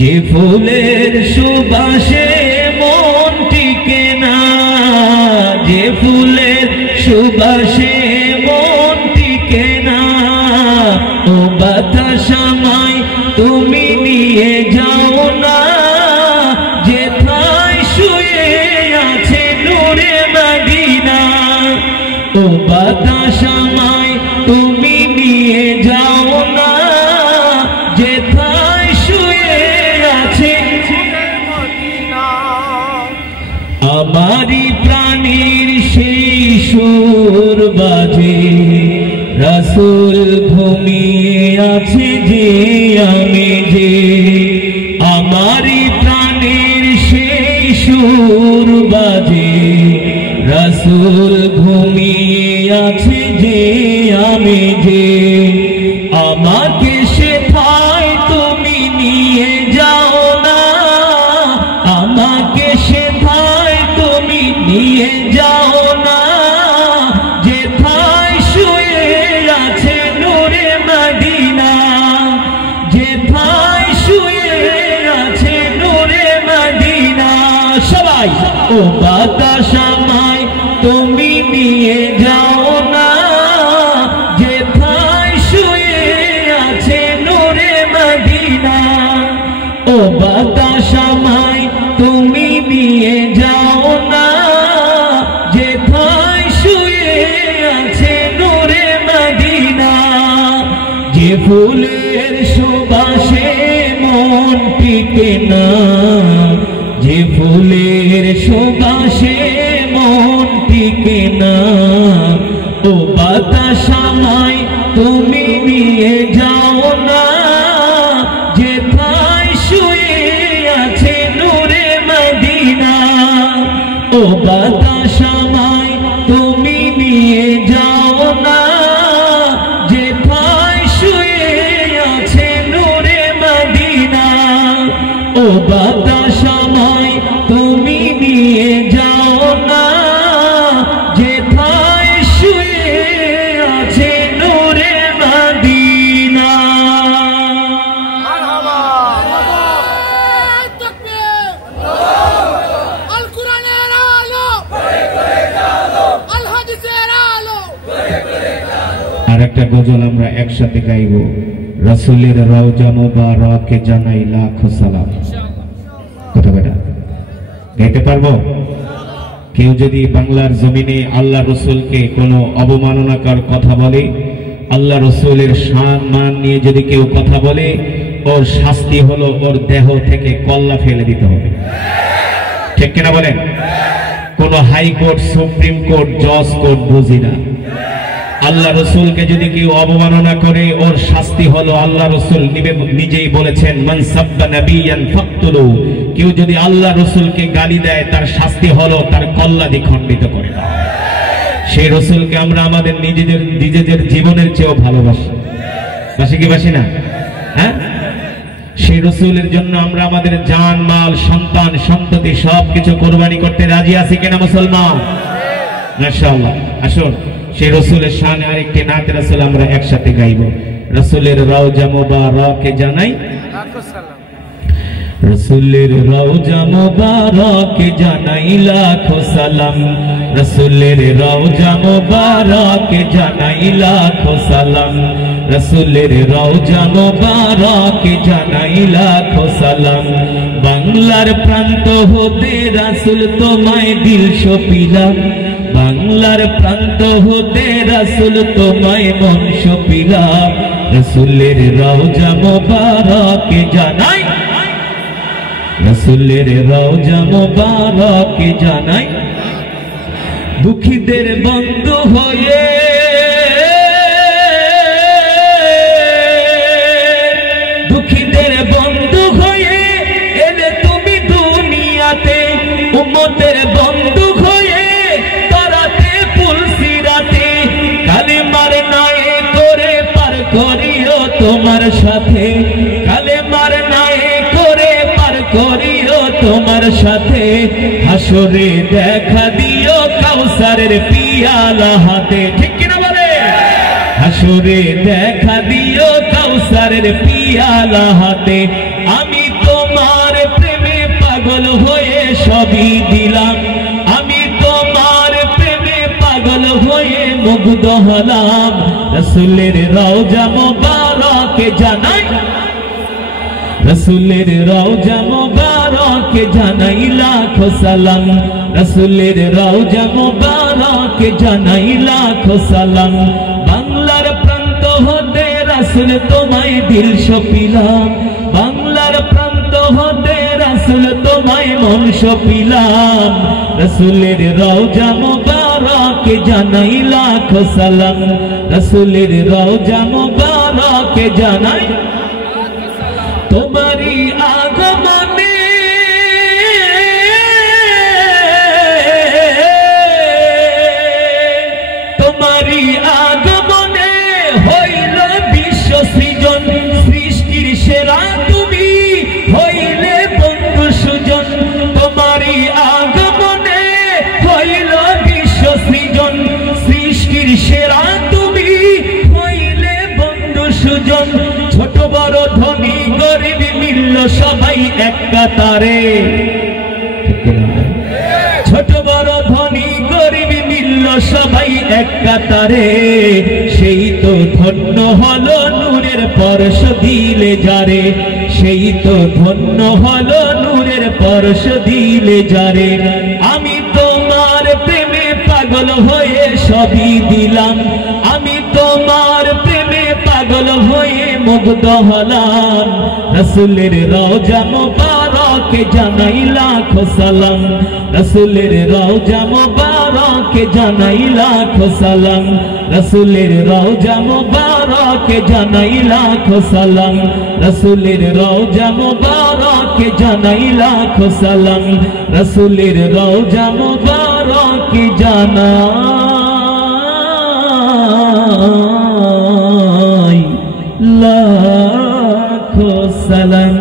যে ফুলের সুবাসে মন টিকে না, যে ফুলের সুবাসে মন টিকে না, ও বাতাস আমায় তুমি নিয়ে যাও না, যেথায় শুয়ে আছে নূরে মদিনা। ও বাতাস আমায় তুমি নিয়ে যাও না, যেথায় শুয়ে আছে মদিনা। আমারি প্রাণীর সেই সুর বাজে, রাসূল ঘুমিয়ে আছে যে আমি যে। আমারি প্রাণীর সেই সুর বাজে, রাসূল ঘুমিয়ে আছে যে আমি যে। আমাকে সেথায় তুমি নিয়ে যাও না, আমাকে সেথায় তুমি নিয়ে যাও না, যেথায় শুয়ে আছে নূরে মদিনা, যেথায় শুয়ে আছে নূরে মদিনা। সবাই ও বাতাস আমায় তুমি নিয়ে যাও না, যেথায় শুয়ে আছে নূরে মদিনা। ও বাতাস আমায় তুমি নিয়ে যাও না, যেথায় শুয়ে আছে নূরে মদিনা। যে ফুলের সুবাসে মন টিকে না, যে ফুলের সুবাসে মন টিকে না, ও বাতাস আমায় তুমি নিয়ে যাও না, যেথায় শুয়ে আছে নূরে মদিনা। ও বাতাস আমায় তুমি নিয়ে যাও না, যেথায় শুয়ে আছে নূরে মদিনা। ও বাতাস আমায় তুমি নিয়ে যাও না, যেথায় শুয়ে আছে নূরে মদিনা। আর একটা গজল আমরা একসাথে গাইব, রাসূলের রওজা মুবারকে জানাই লাখো সালাম। কথা বেটা গাইতে পারবো? কেউ যদি বাংলার জমিনে আল্লাহ রসুলকে কোনো অবমাননাকর কথা বলে, আল্লাহ রসুলের শান মান নিয়ে যদি কেউ কথা বলে, ওর শাস্তি হলো ওর দেহ থেকে কল্লা ফেলে দিতে হবে। ঠিক কিনা বলেন? কোন হাইকোর্ট, সুপ্রিম কোর্ট, জজ কোর্ট বুঝি না। আল্লাহ রসুলকে যদি কেউ অবমাননা করে, ওর শাস্তি হলো, আল্লাহ রসুল নিজেই বলেছেন, মান সাব্বা নাবিয়ান ফাকতুলু। কেউ যদি আল্লাহ রসুলকে গালি দেয়, তার শাস্তি হলো তার কল্লা দ্বিখণ্ডিত করে দাও। সেই রসুলকে আমরা আমাদের নিজেদের জীবনের চেয়েও ভালোবাসি, বাসি কি বাসি না? হ্যাঁ, সেই রসুলের জন্য আমরা আমাদের জান মাল, সন্তান সন্ততি সবকিছু কোরবানি করতে রাজি আছি কিনা মুসলমান? মাশাআল্লাহ। আসুন সেই রসুলের শানে আরেকটি নাতে রাসূল আমরা একসাথে গাইব। রসুলের রওজা মুবারকে জানাই লাখো সালাম, রসুলের রওজা মুবারকে জানাই লাখো সালাম, রসুলের রওজা মুবারকে জানাই লাখো সালাম, রসুলের রওজা মুবারকে জানাই লাখো সালাম। বাংলার প্রান্ত হতে রাসূল তোমায় দিল সপিলাম, বাংলার প্রান্ত হতে রাসূল তোমায় মন সপিলাম, রসুলের রওজা মুবারকে জানাই, রসুলের রওজা মুবারকে জানাই। দুঃখীদের বন্ধু হয়ে, দুঃখীদের বন্ধু হয়ে এলে তুমি দুনিয়াতে, উম্মতের বন্ধু হয়ে তরাতে পুলসিরাতে, কালেমার নায়ে করে পার করিও তোমার সাথে, কালেমার নায়ে করে পার করিও তোমার সাথে, হাসরে দেখা দিও কাউসারের পিয়ালা হাতে। ঠিক কিনা বলে? হাসরে দেখা দিও কাউসারের পিয়ালা হাতে। আমি তোমার সবই দিলাম আমি তোমার প্রেমে পাগল হয়ে মুগ্ধ হলাম রাসূলের রওজা মুবারকে জানাই রাসূলের রওজা মুবারকে জানাই লাখো সালাম রাসূলের রওজা মুবারকে জানাই লাখো সালাম বাংলার প্রান্ত হতে রাসূল তোমায় দিল সপিলাম বাংলার প্রান্ত হতে রাসূল তোমায় মন সপিলাম রাসূলের রওজা মুবারকে জানাই লাখো সালাম রাসূলের রওজা মুবারকে জানাই তোমারি আগমনে তোমারি আগমনে হইল বিশ্ব সৃজন সৃষ্টির সেরা তুমি হইলে বন্ধু সুজন তোমারি আগমনে হইল বিশ্ব সৃজন সৃষ্টির সেরা তুমি হইলে বন্ধু সুজন ছোট বড় ধনী গরিব মিলল সবাই এক কাতারে ছোট বড় ধনী গরিব মিলল সবাই এক কাতারে সেই তো ধন্য হলো নূরের পরশ দিলে যারে সেই তো ধন্য হলো নূরের পরশ দিলে যারে আমি তোমার প্রেমে পাগল হয়ে সবই দিলাম আমি তোমার প্রেমে পাগল হয়ে মুগ্ধ হলাম রাসূলের রওজা মুবারকে জানাই লাখো সালাম রাসূলের রওজা মুবারকে জানাই লাখো সালাম রাসূলের রওজা মুবারকে জানাই লাখো সালাম রাসূলের রওজা মুবারকে জানাই লাখো সালাম রাসূলের রওজা মুবারকে জানাই লাখো সালাম